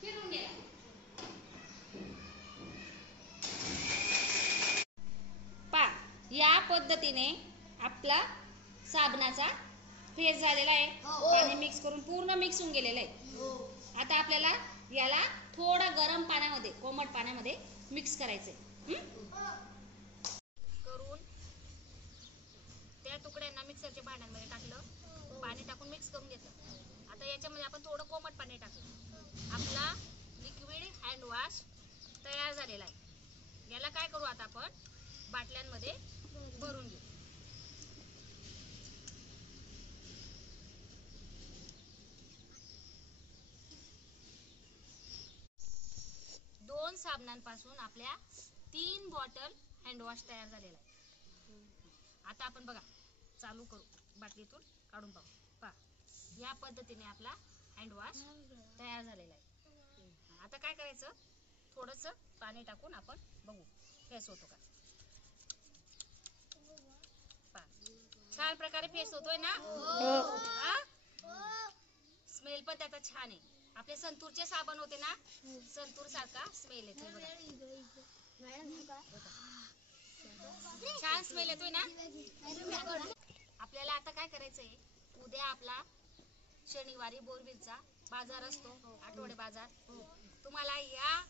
फिरून गेला. पा या पद्धतीने आपला साबणाचा फेस झालेला आहे. पाणी मिक्स करून पूर्ण मिक्स होऊन गेलेलं आहे. आता आपल्याला याला थोडं गरम पाण्यामध्ये, कोमट पाण्यामध्ये मिक्स करायचंय. करून त्या तुकड्यांना मिक्सरच्या भांड्यांमध्ये टाकलं, पाणी टाकून मिक्स करून घेतलं. आता याच्यामध्ये आपण थोडं कोमट पाणी टाकलं. आपला लिक्विड हँड वॉश तयार झालेला आहे. याला काय करू आता आपण बाटल्यांमध्ये भरून घेऊ. दोन साबणांपासून आपल्या 3 बॉटल हँड वॉश तयार झालेला आहे. आता आपण बघा चालू करू, बाटलीतून काढून पाहू. पहा या पद्धतीने आपला हँड वॉश तयार झालेला आहे. आता काय करायचं, थोडंसं पाणी टाकून आपण बघू फेस होतो का. छान प्रकारे फेस होतोय ना. स्मेल पण त्याचा छान आहे. आपले संतूरचे साबण होते ना, संतूर सारखा स्मेल येतोय बघा. छान स्मेल येतोय ना. आपल्याला आता काय करायचंय, उद्या आपला शनिवारी बोरबिलचा बाजार असतो, आठवडे बाजार. तुम्हाला या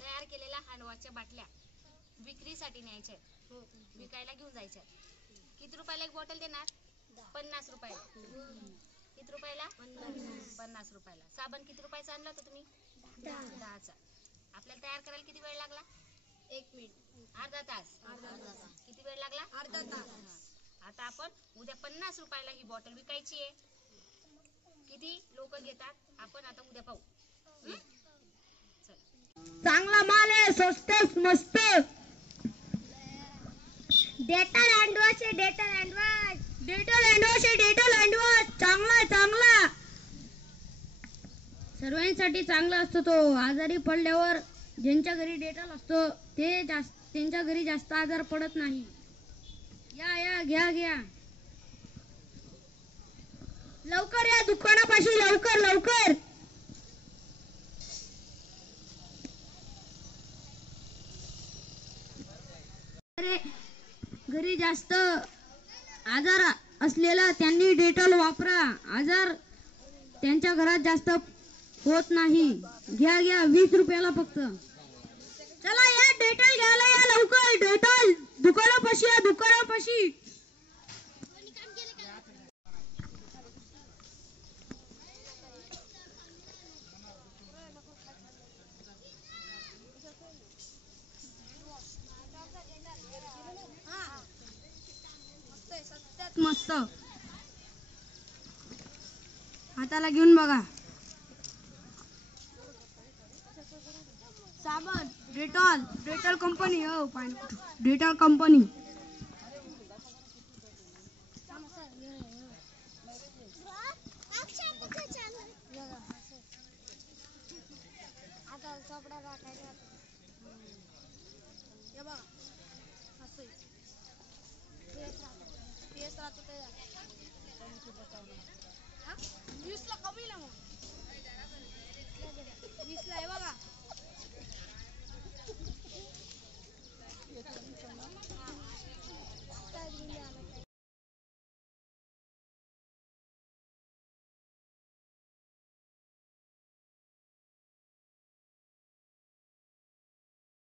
तयार केलेल्या हँडवॉशच्या बाटल्या विक्रीसाठी न्यायच्या आहेत, विकायला घेऊन जायच्या आहेत. किती रुपयाला एक बॉटल देणार? 50 रुपयाला. किती रुपयाला? 50 रुपयाला. साबण किती रुपयाचा आणला होता तुम्ही? 10चा. आपल्याला तयार करायला किती वेळ लागला? 1 मिनिट. अर्धा तास. किती वेळ लागला? अर्धा तास. आता आपण उद्या 50 रुपयाला ही बॉटल विकायची आहे. किती लोक घेतात आपण आता उद्या पाहू. चांगला माल आहे, स्वस्त मस्त. डेटॉल हँड वॉश आहे, Dettol hand wash. Dettol hand wash आहे, डेटॉल हँड वॉश. चांगला चांगला, सर्वांसाठी चांगला असतो तो. आजारी पडल्यावर ज्यांच्या घरी डेटॉल असतो ते त्यांच्या घरी जास्त आजार पडत नाही. या या घ्या घ्या, लवकर या दुकानापाशी, लवकर लवकर. घरी जास्त आजार असलेला त्यांनी डेटॉल वापरा, आजार त्यांच्या घरात जास्त होत नाही. घ्या घ्या, 20 रुपयाला फक्त. चला या डेटॉल घ्यायला या लवकर. डेटॉल दुकानापाशी या, दुकानापाशी. मस्त, हाताला घेऊन बघा. साबण डेटॉल, डेटॉल कंपनी. हो डेटॉल कंपनी. कमी ला मग 20ला आहे बघा.